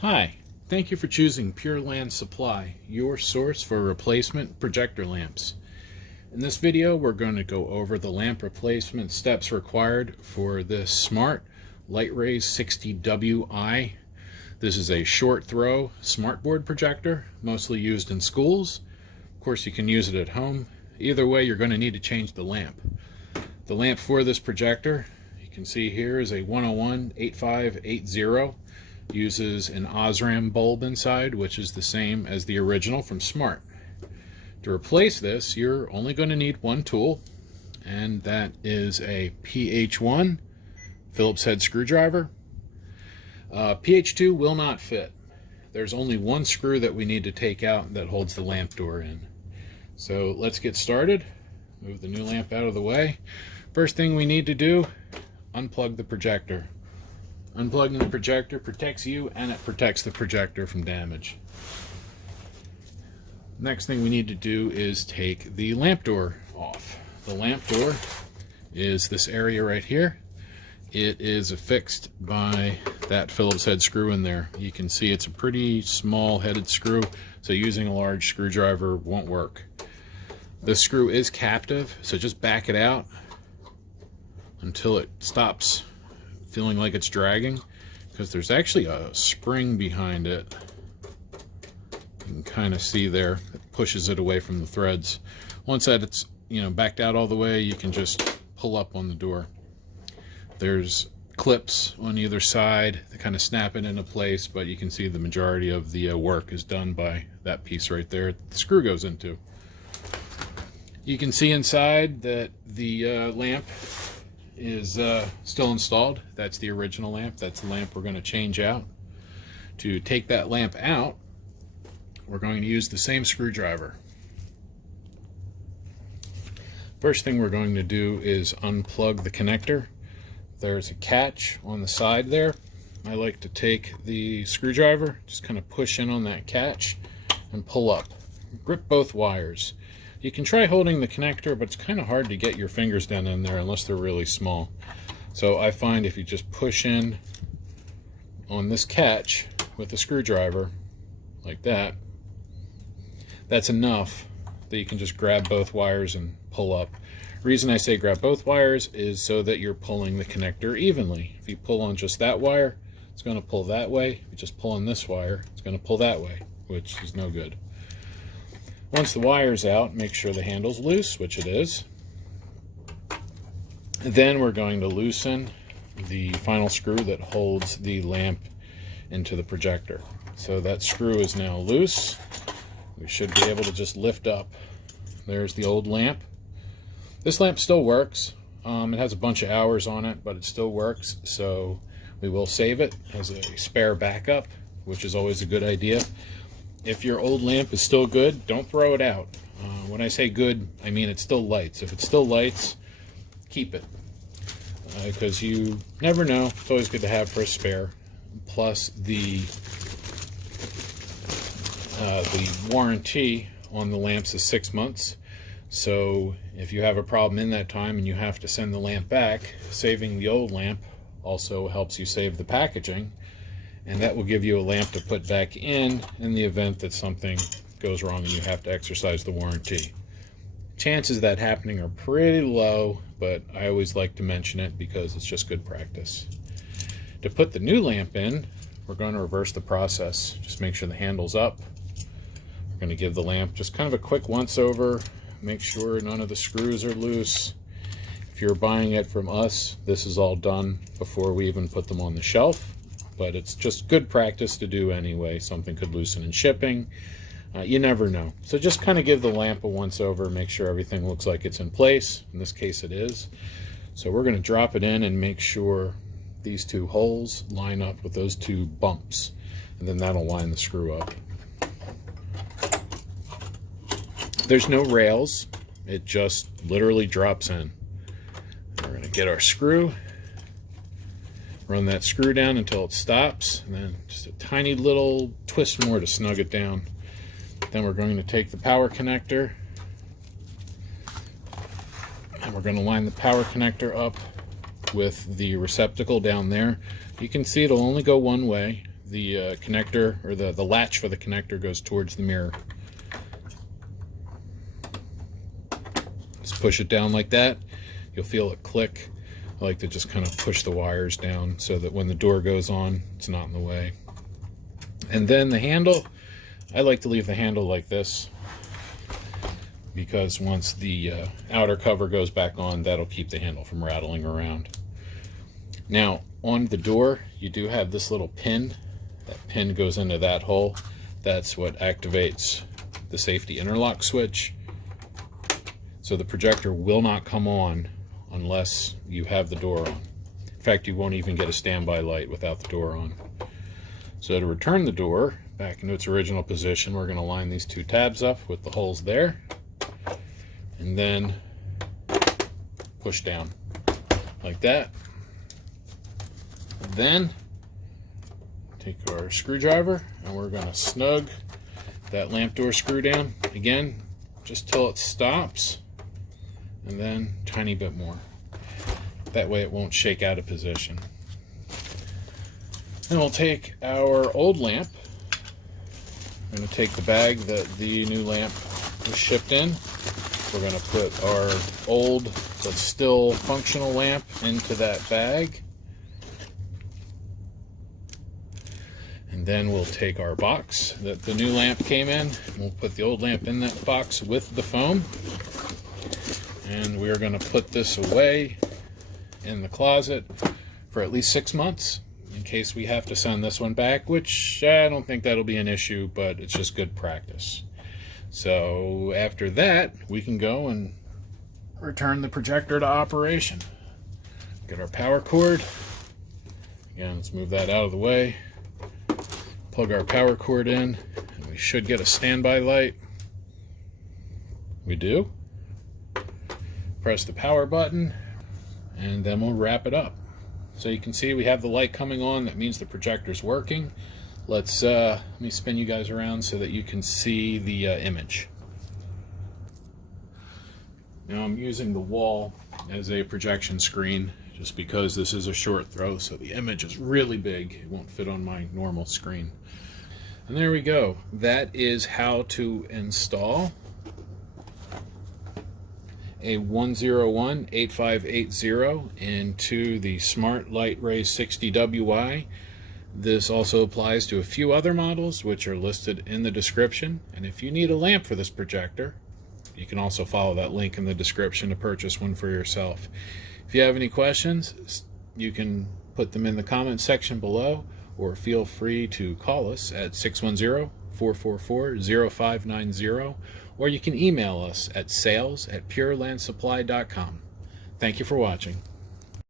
Hi, thank you for choosing Pure Land Supply, your source for replacement projector lamps. In this video, we're going to go over the lamp replacement steps required for this Smart LightRaise 60WI. This is a short throw SmartBoard projector, mostly used in schools. Of course, you can use it at home. Either way, you're going to need to change the lamp. The lamp for this projector, you can see here, is a 101-8580. Uses an Osram bulb inside, which is the same as the original from Smart. To replace this, you're only going to need one tool, and that is a PH1 Phillips head screwdriver. PH2 will not fit. There's only one screw that we need to take out that holds the lamp door in. So let's get started. Move the new lamp out of the way. First thing we need to do, unplug the projector. Unplugging the projector protects you, and it protects the projector from damage. Next thing we need to do is take the lamp door off. The lamp door is this area right here. It is affixed by that Phillips head screw in there. You can see it's a pretty small headed screw, so using a large screwdriver won't work. This screw is captive, so just back it out until it stops feeling like it's dragging, because there's actually a spring behind it. You can kind of see there, it pushes it away from the threads. Once that it's backed out all the way, you can just pull up on the door. There's clips on either side that kind of snap it into place, but you can see the majority of the work is done by that piece right there the screw goes into. You can see inside that the lamp is still installed. That's the original lamp. That's the lamp we're going to change out. To take that lamp out, we're going to use the same screwdriver. First thing we're going to do is unplug the connector. There's a catch on the side there. I like to take the screwdriver, just kind of push in on that catch and pull up. Grip both wires. You can try holding the connector, but it's kind of hard to get your fingers down in there unless they're really small. So I find if you just push in on this catch with the screwdriver like that, that's enough that you can just grab both wires and pull up. The reason I say grab both wires is so that you're pulling the connector evenly. If you pull on just that wire, it's going to pull that way. If you just pull on this wire, it's going to pull that way, which is no good. Once the wire's out, make sure the handle's loose, which it is. Then we're going to loosen the final screw that holds the lamp into the projector. So that screw is now loose. We should be able to just lift up. There's the old lamp. This lamp still works. It has a bunch of hours on it, but it still works, so we will save it as a spare backup, which is always a good idea. If your old lamp is still good, don't throw it out. When I say good, I mean it still lights. If it still lights, keep it, because you never know. It's always good to have for a spare. Plus, the warranty on the lamps is 6 months. So if you have a problem in that time and you have to send the lamp back, saving the old lamp also helps you save the packaging. And that will give you a lamp to put back in the event that something goes wrong and you have to exercise the warranty. Chances of that happening are pretty low, but I always like to mention it because it's just good practice. To put the new lamp in, we're going to reverse the process. Just make sure the handle's up. We're going to give the lamp just kind of a quick once over, make sure none of the screws are loose. If you're buying it from us, this is all done before we even put them on the shelf. But it's just good practice to do anyway. Something could loosen in shipping. You never know. So just kind of give the lamp a once over, make sure everything looks like it's in place. In this case it is. So we're going to drop it in and make sure these two holes line up with those two bumps. And then that'll line the screw up. There's no rails. It just literally drops in. We're going to get our screw. Run that screw down until it stops, and then just a tiny little twist more to snug it down. Then we're going to take the power connector, and we're going to line the power connector up with the receptacle down there. You can see it'll only go one way. the connector, or the latch for the connector goes towards the mirror. Just push it down like that. You'll feel it click. I like to just kind of push the wires down so that when the door goes on, it's not in the way. And then the handle, I like to leave the handle like this, because once the outer cover goes back on, that'll keep the handle from rattling around. Now, on the door, you do have this little pin. That pin goes into that hole. That's what activates the safety interlock switch. So the projector will not come on unless you have the door on. In fact, you won't even get a standby light without the door on. So to return the door back into its original position, we're going to line these two tabs up with the holes there, and then push down like that. Then take our screwdriver and we're going to snug that lamp door screw down again, just till it stops, and then a tiny bit more. That way it won't shake out of position. Then we'll take our old lamp. I'm going to take the bag that the new lamp was shipped in. We're going to put our old but still functional lamp into that bag. And then we'll take our box that the new lamp came in. We'll put the old lamp in that box with the foam. And we're going to put this away in the closet for at least 6 months in case we have to send this one back, which I don't think that'll be an issue, but it's just good practice. So after that, we can go and return the projector to operation. Get our power cord. Again, let's move that out of the way. Plug our power cord in, and we should get a standby light. We do. Press the power button, and then we'll wrap it up. So you can see we have the light coming on. That means the projector's working. Let me spin you guys around so that you can see the image. Now I'm using the wall as a projection screen just because this is a short throw, so the image is really big. It won't fit on my normal screen. And there we go. That is how to install a 101-8580 into the Smart LightRaise 60WI. This also applies to a few other models which are listed in the description. And if you need a lamp for this projector, you can also follow that link in the description to purchase one for yourself. If you have any questions, you can put them in the comment section below, or feel free to call us at 610-444-0590, or you can email us at sales@PurelandSupply.com. Thank you for watching.